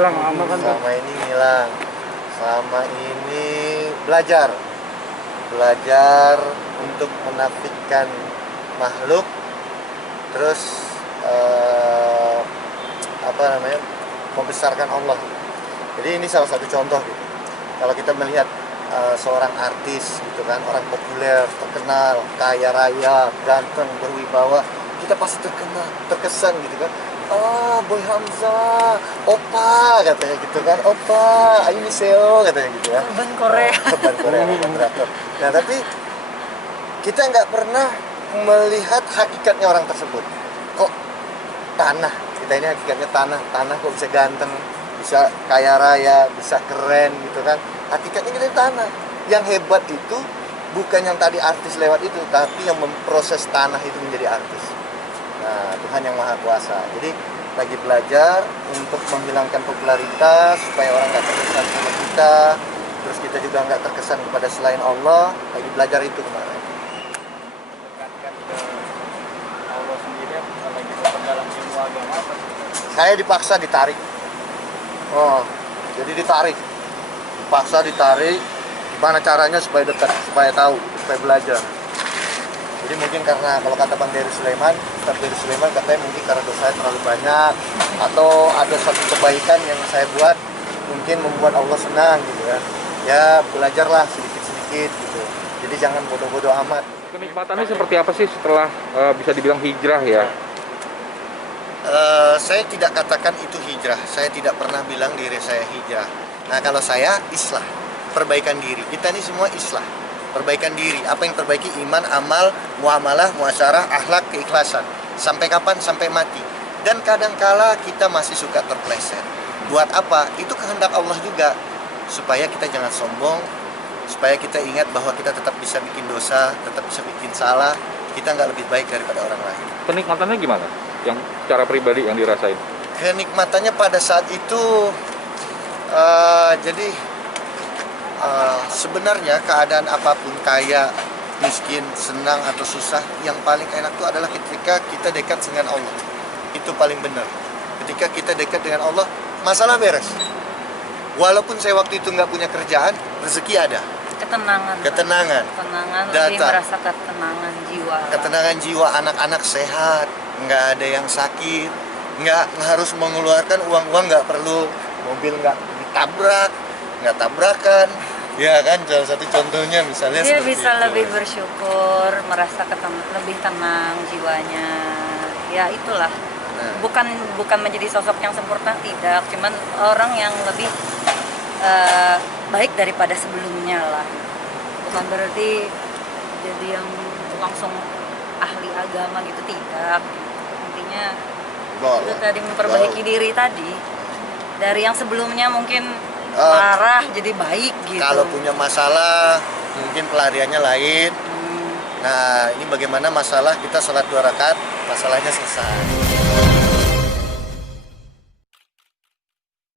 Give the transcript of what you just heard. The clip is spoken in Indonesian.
ngilang lama kan? Selama ini ngilang. Selama ini belajar untuk menafikan makhluk, terus membesarkan Allah. Jadi ini salah satu contoh gitu. Kalau kita melihat seorang artis gitu kan, orang populer, terkenal, kaya raya, ganteng, berwibawa, kita pasti terkesan gitu kan. Oh, Boy Hamzah, opa katanya gitu kan, opa, annyeonghaseyo katanya gitu ya. Ban Korea. Ban Korea, ban drakor. Nah, tapi kita nggak pernah melihat hakikatnya orang tersebut. Kok tanah, kita ini hakikatnya tanah kok bisa ganteng, bisa kaya raya, bisa keren gitu kan. Hakikatnya kita tanah. Yang hebat itu bukan yang tadi artis lewat itu, tapi yang memproses tanah itu menjadi artis. Nah, Tuhan yang Maha Kuasa. Jadi lagi belajar untuk menghilangkan popularitas supaya orang nggak terkesan sama kita, terus kita juga nggak terkesan kepada selain Allah. Lagi belajar itu kemarin. Dekatkan ke Allah sendiri, lagi dalam ilmu agama apa? Saya dipaksa ditarik. Oh, jadi dipaksa ditarik. Gimana caranya supaya dekat, supaya tahu, supaya belajar. Jadi mungkin karena kalau kata Bang Dery Sulaiman, Ustaz Dery Sulaiman katanya mungkin karena dosa saya terlalu banyak, atau ada satu kebaikan yang saya buat mungkin membuat Allah senang gitu ya. Ya belajarlah sedikit-sedikit gitu. Jadi jangan bodoh-bodoh amat. Kenikmatannya seperti apa sih setelah bisa dibilang hijrah ya? Saya tidak katakan itu hijrah. Saya tidak pernah bilang diri saya hijrah. Nah, kalau saya islah, perbaikan diri. Kita ini semua islah, perbaikan diri. Apa yang terbaiki? Iman, amal, muamalah, muasyarah, akhlak, keikhlasan. Sampai kapan? Sampai mati. Dan kadangkala kita masih suka terpleset. Buat apa? Itu kehendak Allah juga. Supaya kita jangan sombong, supaya kita ingat bahwa kita tetap bisa bikin dosa, tetap bisa bikin salah. Kita nggak lebih baik daripada orang lain. Kenikmatannya gimana? Yang cara pribadi yang dirasain? Kenikmatannya pada saat itu, sebenarnya keadaan apapun, kaya, miskin, senang atau susah, yang paling enak itu adalah ketika kita dekat dengan Allah. Itu paling benar. Ketika kita dekat dengan Allah, masalah beres. Walaupun saya waktu itu nggak punya kerjaan, rezeki ada. Ketenangan. Datang. Lebih merasa ketenangan jiwa. Ketenangan jiwa, anak-anak sehat, nggak ada yang sakit, nggak harus mengeluarkan uang-uang, nggak perlu mobil nggak ditabrak, nggak tabrakan. Ya kan, salah satu contohnya misalnya Dia seperti bisa itu. lebih bersyukur, merasa lebih tenang jiwanya. Ya itulah. Nah. Bukan menjadi sosok yang sempurna, tidak. Cuman orang yang lebih baik daripada sebelumnya lah. Bukan berarti jadi yang langsung ahli agama gitu, tidak. Intinya itu tadi memperbaiki diri tadi. Dari yang sebelumnya mungkin parah jadi baik gitu. Kalau punya masalah mungkin pelariannya lain. Nah, ini bagaimana masalah kita sholat 2 rakaat, masalahnya selesai.